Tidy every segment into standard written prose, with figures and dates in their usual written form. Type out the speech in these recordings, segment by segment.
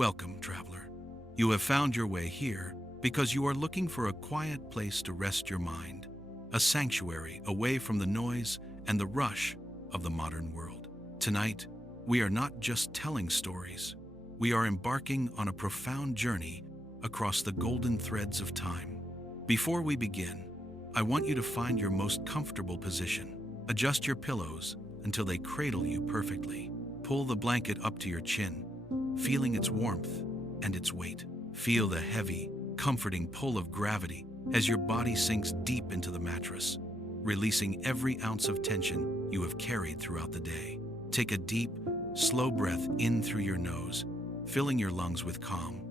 Welcome, traveler. You have found your way here because you are looking for a quiet place to rest your mind, a sanctuary away from the noise and the rush of the modern world. Tonight, we are not just telling stories. We are embarking on a profound journey across the golden threads of time. Before we begin, I want you to find your most comfortable position. Adjust your pillows until they cradle you perfectly. Pull the blanket up to your chin, feeling its warmth and its weight. Feel the heavy, comforting pull of gravity as your body sinks deep into the mattress, releasing every ounce of tension you have carried throughout the day. Take a deep, slow breath in through your nose, filling your lungs with calm.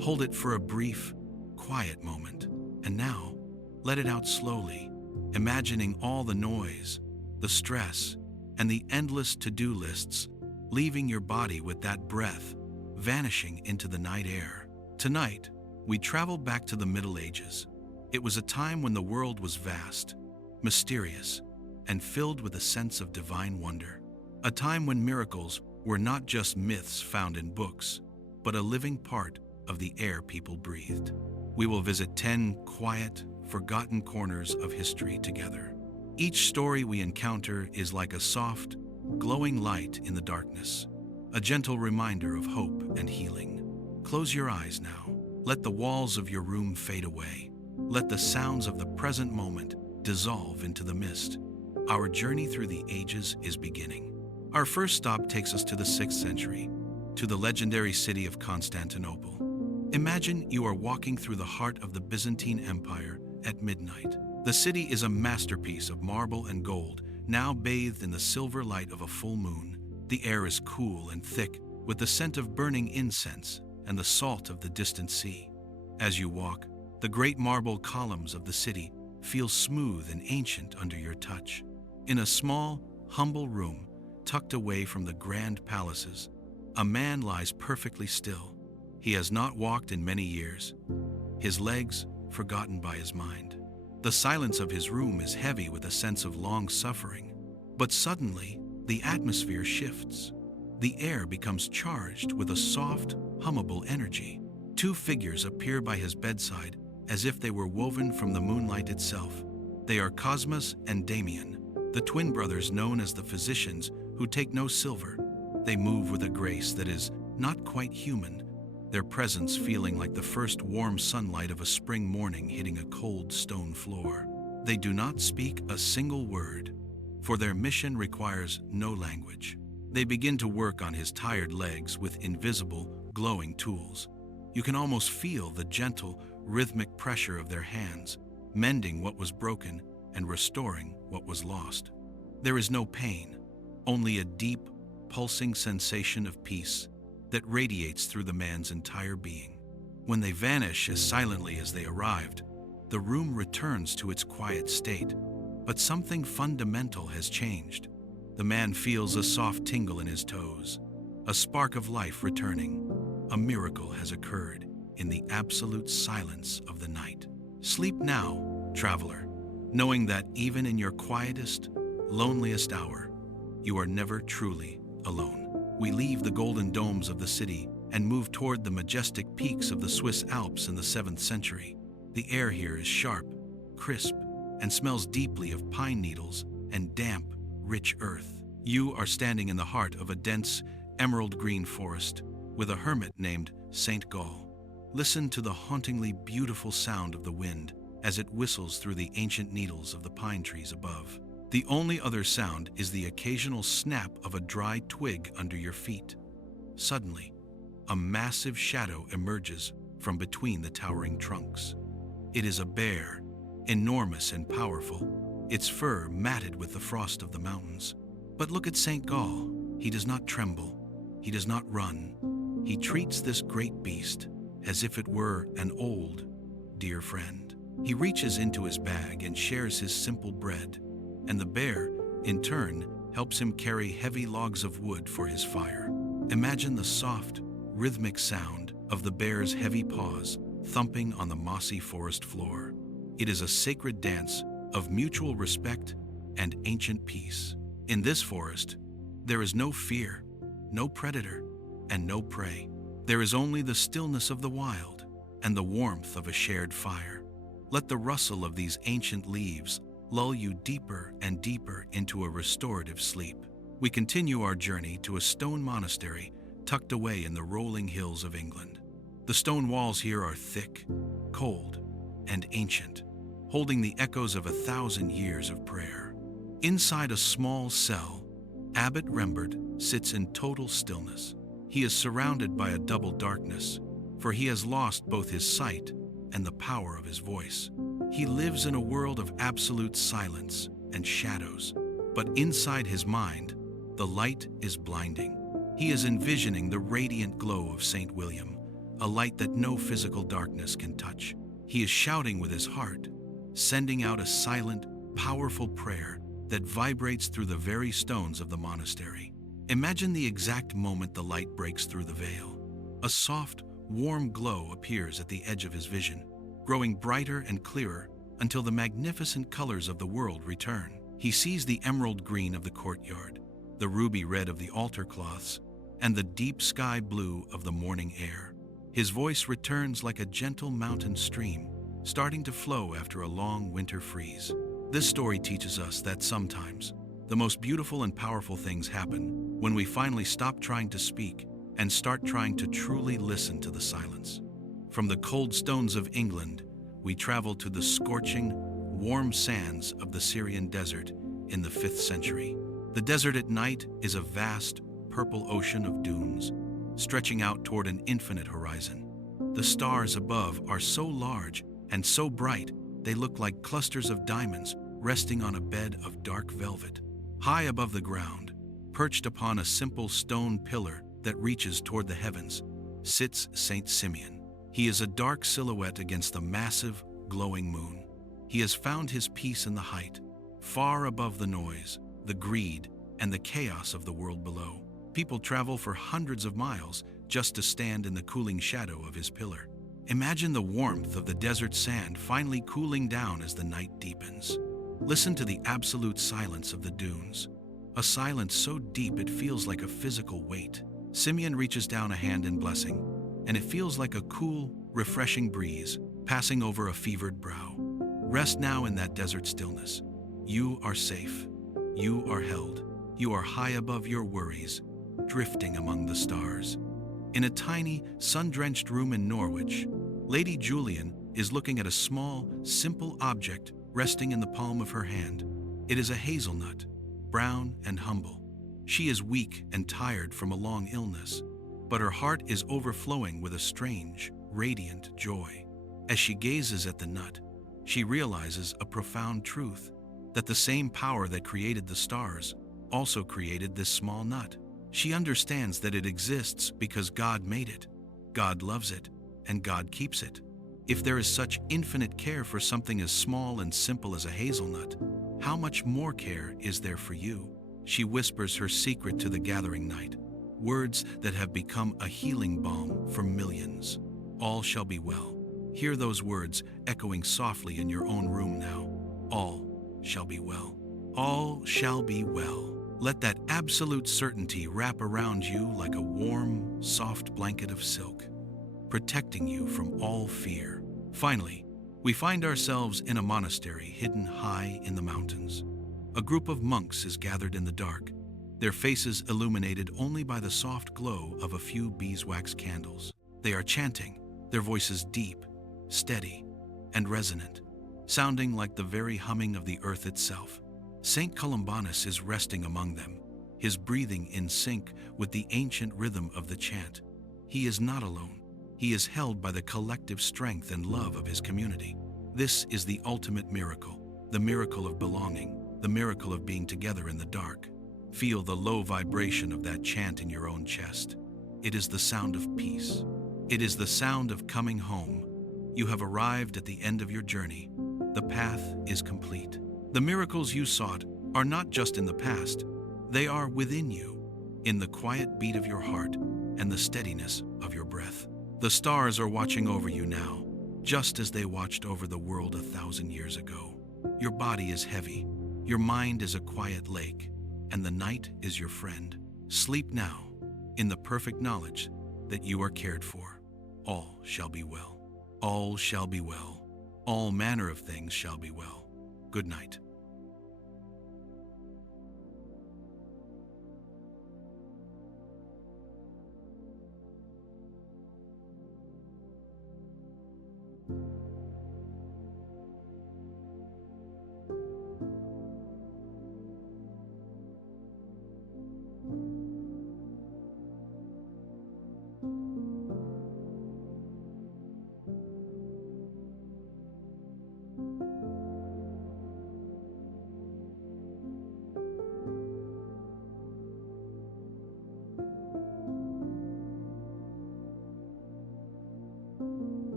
Hold it for a brief, quiet moment, and now let it out slowly, imagining all the noise, the stress, and the endless to-do lists, leaving your body with that breath, vanishing into the night air. Tonight, we travel back to the Middle Ages. It was a time when the world was vast, mysterious, and filled with a sense of divine wonder. A time when miracles were not just myths found in books, but a living part of the air people breathed. We will visit 10 quiet, forgotten corners of history together. Each story we encounter is like a soft, glowing light in the darkness, a gentle reminder of hope and healing. Close your eyes now. Let the walls of your room fade away. Let the sounds of the present moment dissolve into the mist. Our journey through the ages is beginning. Our first stop takes us to the 6th century, to the legendary city of Constantinople. Imagine you are walking through the heart of the Byzantine Empire at midnight. The city is a masterpiece of marble and gold, now bathed in the silver light of a full moon. The air is cool and thick, with the scent of burning incense and the salt of the distant sea. As you walk, the great marble columns of the city feel smooth and ancient under your touch. In a small, humble room, tucked away from the grand palaces, a man lies perfectly still. He has not walked in many years, his legs forgotten by his mind. The silence of his room is heavy with a sense of long suffering. But suddenly, the atmosphere shifts. The air becomes charged with a soft, hummable energy. Two figures appear by his bedside as if they were woven from the moonlight itself. They are Cosmas and Damian, the twin brothers known as the physicians who take no silver. They move with a grace that is not quite human, their presence feeling like the first warm sunlight of a spring morning hitting a cold stone floor. They do not speak a single word, for their mission requires no language. They begin to work on his tired legs with invisible, glowing tools. You can almost feel the gentle, rhythmic pressure of their hands, mending what was broken and restoring what was lost. There is no pain, only a deep, pulsing sensation of peace that radiates through the man's entire being. When they vanish as silently as they arrived, the room returns to its quiet state, but something fundamental has changed. The man feels a soft tingle in his toes, a spark of life returning. A miracle has occurred in the absolute silence of the night. Sleep now, traveler, knowing that even in your quietest, loneliest hour, you are never truly alone. We leave the golden domes of the city and move toward the majestic peaks of the Swiss Alps in the 7th century. The air here is sharp, crisp, and smells deeply of pine needles and damp, rich earth. You are standing in the heart of a dense, emerald green forest with a hermit named Saint Gall. Listen to the hauntingly beautiful sound of the wind as it whistles through the ancient needles of the pine trees above. The only other sound is the occasional snap of a dry twig under your feet. Suddenly, a massive shadow emerges from between the towering trunks. It is a bear, enormous and powerful, its fur matted with the frost of the mountains. But look at Saint Gall. He does not tremble. He does not run. He treats this great beast as if it were an old, dear friend. He reaches into his bag and shares his simple bread, and the bear, in turn, helps him carry heavy logs of wood for his fire. Imagine the soft, rhythmic sound of the bear's heavy paws thumping on the mossy forest floor. It is a sacred dance of mutual respect and ancient peace. In this forest, there is no fear, no predator, and no prey. There is only the stillness of the wild and the warmth of a shared fire. Let the rustle of these ancient leaves lull you deeper and deeper into a restorative sleep. We continue our journey to a stone monastery tucked away in the rolling hills of England. The stone walls here are thick, cold, and ancient, holding the echoes of 1,000 years of prayer. Inside a small cell, Abbot Rembert sits in total stillness. He is surrounded by a double darkness, for he has lost both his sight and the power of his voice. He lives in a world of absolute silence and shadows, but inside his mind, the light is blinding. He is envisioning the radiant glow of St. William, a light that no physical darkness can touch. He is shouting with his heart, sending out a silent, powerful prayer that vibrates through the very stones of the monastery. Imagine the exact moment the light breaks through the veil. A soft, warm glow appears at the edge of his vision, growing brighter and clearer until the magnificent colors of the world return. He sees the emerald green of the courtyard, the ruby red of the altar cloths, and the deep sky blue of the morning air. His voice returns like a gentle mountain stream, starting to flow after a long winter freeze. This story teaches us that sometimes the most beautiful and powerful things happen when we finally stop trying to speak and start trying to truly listen to the silence. From the cold stones of England, we travel to the scorching, warm sands of the Syrian desert in the 5th century. The desert at night is a vast, purple ocean of dunes, stretching out toward an infinite horizon. The stars above are so large and so bright, they look like clusters of diamonds resting on a bed of dark velvet. High above the ground, perched upon a simple stone pillar that reaches toward the heavens, sits Saint Simeon. He is a dark silhouette against the massive, glowing moon. He has found his peace in the height, far above the noise, the greed, and the chaos of the world below. People travel for hundreds of miles just to stand in the cooling shadow of his pillar. Imagine the warmth of the desert sand finally cooling down as the night deepens. Listen to the absolute silence of the dunes, a silence so deep it feels like a physical weight. Simeon reaches down a hand in blessing, and it feels like a cool, refreshing breeze passing over a fevered brow. Rest now in that desert stillness. You are safe. You are held. You are high above your worries, drifting among the stars. In a tiny, sun-drenched room in Norwich, Lady Julian is looking at a small, simple object resting in the palm of her hand. It is a hazelnut, brown and humble. She is weak and tired from a long illness, but her heart is overflowing with a strange, radiant joy. As she gazes at the nut, she realizes a profound truth, that the same power that created the stars also created this small nut. She understands that it exists because God made it, God loves it, and God keeps it. If there is such infinite care for something as small and simple as a hazelnut, how much more care is there for you? She whispers her secret to the gathering night, words that have become a healing balm for millions. All shall be well. Hear those words echoing softly in your own room now. All shall be well. All shall be well. Let that absolute certainty wrap around you like a warm, soft blanket of silk, protecting you from all fear. Finally, we find ourselves in a monastery hidden high in the mountains. A group of monks is gathered in the dark, their faces illuminated only by the soft glow of a few beeswax candles. They are chanting, their voices deep, steady, and resonant, sounding like the very humming of the earth itself. Saint Columbanus is resting among them, his breathing in sync with the ancient rhythm of the chant. He is not alone. He is held by the collective strength and love of his community. This is the ultimate miracle, the miracle of belonging, the miracle of being together in the dark. Feel the low vibration of that chant in your own chest. It is the sound of peace. It is the sound of coming home. You have arrived at the end of your journey. The path is complete. The miracles you sought are not just in the past. They are within you, in the quiet beat of your heart and the steadiness of your breath. The stars are watching over you now, just as they watched over the world 1,000 years ago. Your body is heavy, your mind is a quiet lake, and the night is your friend. Sleep now, in the perfect knowledge that you are cared for. All shall be well. All shall be well. All manner of things shall be well. Good night.